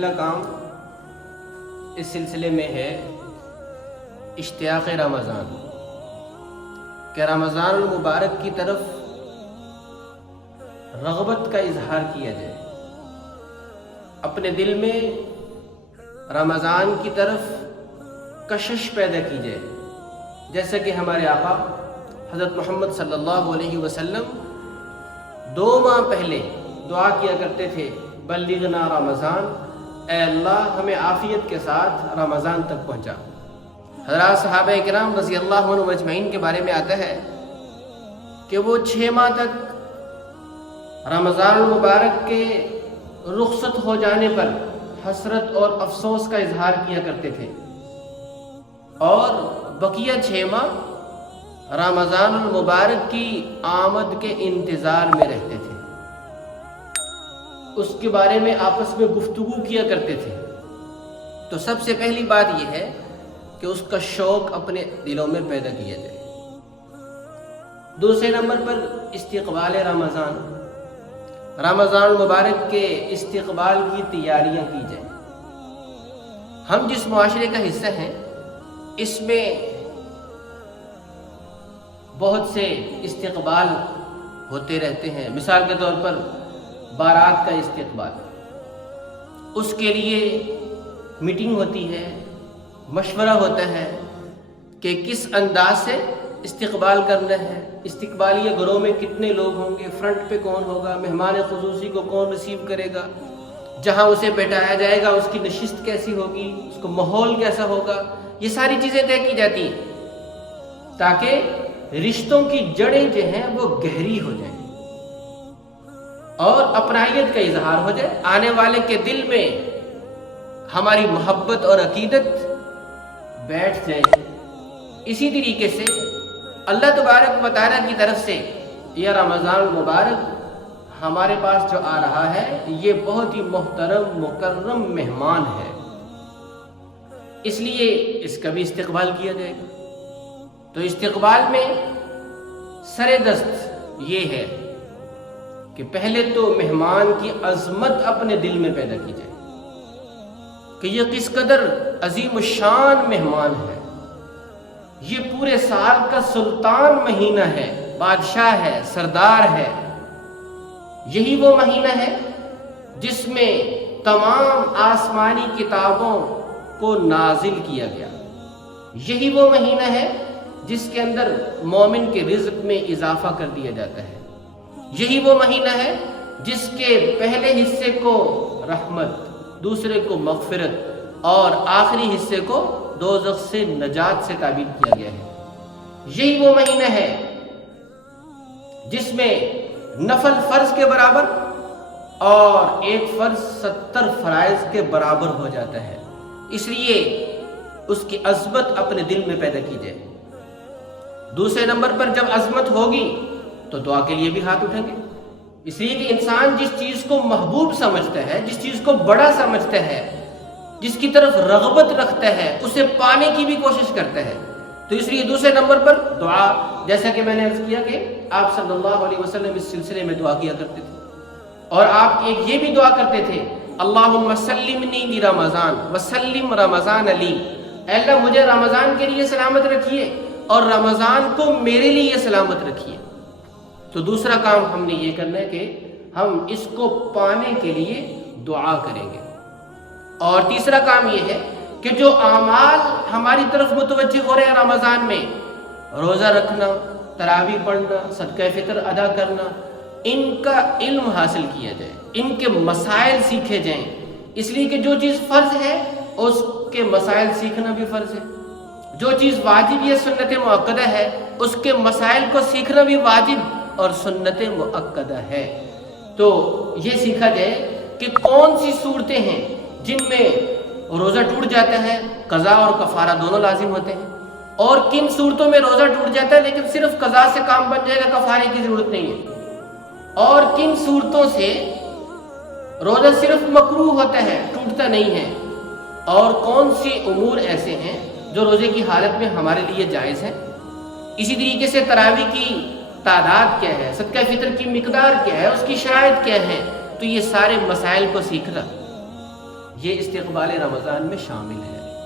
پہلا کام اس سلسلے میں ہے اشتیاق رمضان، کہ رمضان المبارک کی طرف رغبت کا اظہار کیا جائے، اپنے دل میں رمضان کی طرف کشش پیدا کی جائے، جیسا کہ ہمارے آقا حضرت محمد صلی اللہ علیہ وسلم 2 ماہ پہلے دعا کیا کرتے تھے، بلغنا رمضان، اے اللہ ہمیں عافیت کے ساتھ رمضان تک پہنچا۔ حضرات صحابہ کرام رضی اللہ عنہ مجمعین کے بارے میں آتا ہے کہ وہ 6 ماہ تک رمضان المبارک کے رخصت ہو جانے پر حسرت اور افسوس کا اظہار کیا کرتے تھے، اور بقیہ 6 ماہ رمضان المبارک کی آمد کے انتظار میں رہتے تھے، اس کے بارے میں آپس میں گفتگو کیا کرتے تھے۔ تو سب سے پہلی بات یہ ہے کہ اس کا شوق اپنے دلوں میں پیدا کیا جائے۔ دوسرے نمبر پر استقبال رمضان، رمضان المبارک کے استقبال کی تیاریاں کی جائیں۔ ہم جس معاشرے کا حصہ ہیں اس میں بہت سے استقبال ہوتے رہتے ہیں، مثال کے طور پر بارات کا استقبال، اس کے لیے میٹنگ ہوتی ہے، مشورہ ہوتا ہے کہ کس انداز سے استقبال کرنا ہے، استقبالیہ گروہ میں کتنے لوگ ہوں گے، فرنٹ پہ کون ہوگا، مہمان خصوصی کو کون ریسیو کرے گا، جہاں اسے بیٹھایا جائے گا اس کی نشست کیسی ہوگی، اس کو ماحول کیسا ہوگا، یہ ساری چیزیں طے کی جاتی ہیں تاکہ رشتوں کی جڑیں جو ہیں وہ گہری ہو جائیں اور اپنائیت کا اظہار ہو جائے، آنے والے کے دل میں ہماری محبت اور عقیدت بیٹھ جائے۔ اسی طریقے سے اللہ تبارک و تعالیٰ کی طرف سے یہ رمضان المبارک ہمارے پاس جو آ رہا ہے یہ بہت ہی محترم مکرم مہمان ہے، اس لیے اس کا بھی استقبال کیا جائے گا۔ تو استقبال میں سر دست یہ ہے کہ پہلے تو مہمان کی عظمت اپنے دل میں پیدا کی جائے کہ یہ کس قدر عظیم الشان مہمان ہے، یہ پورے سال کا سلطان مہینہ ہے، بادشاہ ہے، سردار ہے۔ یہی وہ مہینہ ہے جس میں تمام آسمانی کتابوں کو نازل کیا گیا، یہی وہ مہینہ ہے جس کے اندر مومن کے رزق میں اضافہ کر دیا جاتا ہے، یہی وہ مہینہ ہے جس کے پہلے حصے کو رحمت، دوسرے کو مغفرت اور آخری حصے کو دوزخ سے نجات سے تعبیر کیا گیا ہے۔ یہی وہ مہینہ ہے جس میں نفل فرض کے برابر اور ایک فرض 70 فرائض کے برابر ہو جاتا ہے، اس لیے اس کی عظمت اپنے دل میں پیدا کی جائے۔ دوسرے نمبر پر جب عظمت ہوگی تو دعا کے لیے بھی ہاتھ اٹھیں گے، اس لیے کہ انسان جس چیز کو محبوب سمجھتا ہے، جس چیز کو بڑا سمجھتا ہے، جس کی طرف رغبت رکھتا ہے، اسے پانے کی بھی کوشش کرتا ہے۔ تو اس لیے دوسرے نمبر پر دعا، جیسا کہ میں نے عرض کیا کہ آپ صلی اللہ علیہ وسلم اس سلسلے میں دعا کیا کرتے تھے، اور آپ ایک یہ بھی دعا کرتے تھے، اللہم سلمنی لرمضان وسلم رمضان علی، اے اللہ مجھے رمضان کے لیے سلامت رکھیے اور رمضان کو میرے لیے سلامت رکھیے۔ تو دوسرا کام ہم نے یہ کرنا ہے کہ ہم اس کو پانے کے لیے دعا کریں گے، اور تیسرا کام یہ ہے کہ جو اعمال ہماری طرف متوجہ ہو رہے ہیں رمضان میں، روزہ رکھنا، تراویح پڑھنا، صدقہ فطر ادا کرنا، ان کا علم حاصل کیا جائے، ان کے مسائل سیکھے جائیں، اس لیے کہ جو چیز فرض ہے اس کے مسائل سیکھنا بھی فرض ہے، جو چیز واجب یا سنت مؤکدہ ہے اس کے مسائل کو سیکھنا بھی واجب اور سنت مؤکدہ ہے۔ تو یہ سیکھا جائے کہ کون سی صورتیں ہیں جن میں روزہ ٹوٹ جاتا ہے، قضا اور کفارہ دونوں لازم ہوتے ہیں، اور کن صورتوں میں روزہ ٹوٹ جاتا ہے لیکن صرف قضا سے کام بن جائے گا، کفارے کی ضرورت نہیں ہے، اور کن صورتوں سے روزہ صرف مکروہ ہوتا ہے، ٹوٹتا نہیں ہے، اور کون سی امور ایسے ہیں جو روزے کی حالت میں ہمارے لیے جائز ہیں۔ اسی طریقے سے تراویح کی تعداد کیا ہے، صدقہ فطر کی مقدار کیا ہے، اس کی شرائط کیا ہے، تو یہ سارے مسائل کو سیکھنا، یہ استقبال رمضان میں شامل ہے۔